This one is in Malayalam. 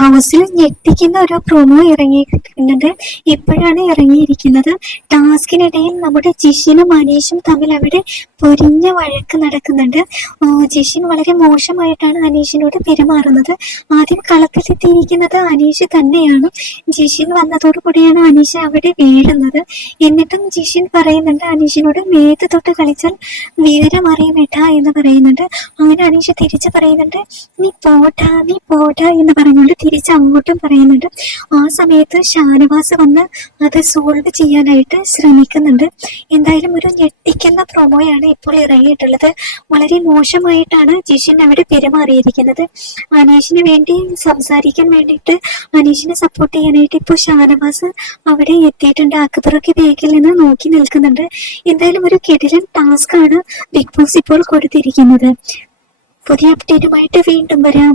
ഹൗസിൽ ഞെട്ടിക്കുന്ന ഒരു പ്രൊമോ ഇറങ്ങിയിട്ടുണ്ട്. ഇപ്പോഴാണ് ഇറങ്ങിയിരിക്കുന്നത്. ടാസ്കിനിടയിൽ നമ്മുടെ ജിഷിനും അനീഷും തമ്മിൽ അവിടെ പൊരിഞ്ഞ വഴക്ക് നടക്കുന്നുണ്ട്. ജിഷിൻ വളരെ മോശമായിട്ടാണ് അനീഷിനോട് പെരുമാറുന്നത്. ആദ്യം കളത്തിലെത്തിയിരിക്കുന്നത് അനീഷ് തന്നെയാണ്. ജിഷിൻ വന്നതോടുകൂടിയാണ് അനീഷ് അവിടെ വീഴുന്നത്. എന്നിട്ടും ജിഷിൻ പറയുന്നുണ്ട് അനീഷിനോട് മേത്ത് തൊട്ട് കളിച്ചാൽ വിവരം അറിയുമേട്ട എന്ന് പറയുന്നുണ്ട്. അങ്ങനെ അനീഷ് തിരിച്ചു പറയുന്നുണ്ട് നീ പോട്ടാ നീ പോട്ടാ എന്ന് പറഞ്ഞുകൊണ്ട് തിരിച്ച് അങ്ങോട്ടും പറയുന്നുണ്ട്. ആ സമയത്ത് ഷാനവാസ് വന്ന് അത് സോൾവ് ചെയ്യാനായിട്ട് ശ്രമിക്കുന്നുണ്ട്. എന്തായാലും ഒരു ഞെട്ടിക്കുന്ന പ്രൊമോയാണ് ഇപ്പോൾ ഇറങ്ങിയിട്ടുള്ളത്. വളരെ മോശമായിട്ടാണ് ജിഷിൻ അവിടെ പെരുമാറിയിരിക്കുന്നത്. അനീഷിന് വേണ്ടി സംസാരിക്കാൻ വേണ്ടിയിട്ട് അനീഷിനെ സപ്പോർട്ട് ചെയ്യാനായിട്ട് ഇപ്പോൾ ഷാനവാസ് അവിടെ എത്തിയിട്ടുണ്ട്. അക്ബറൊക്കെ ബേക്കിൽ നിന്ന് നോക്കി നിൽക്കുന്നുണ്ട്. എന്തായാലും ഒരു കെടിലൻ ടാസ്ക് ആണ് ബിഗ് ബോസ് ഇപ്പോൾ കൊടുത്തിരിക്കുന്നത്. പുതിയ അപ്ഡേറ്റുമായിട്ട് വീണ്ടും വരാം.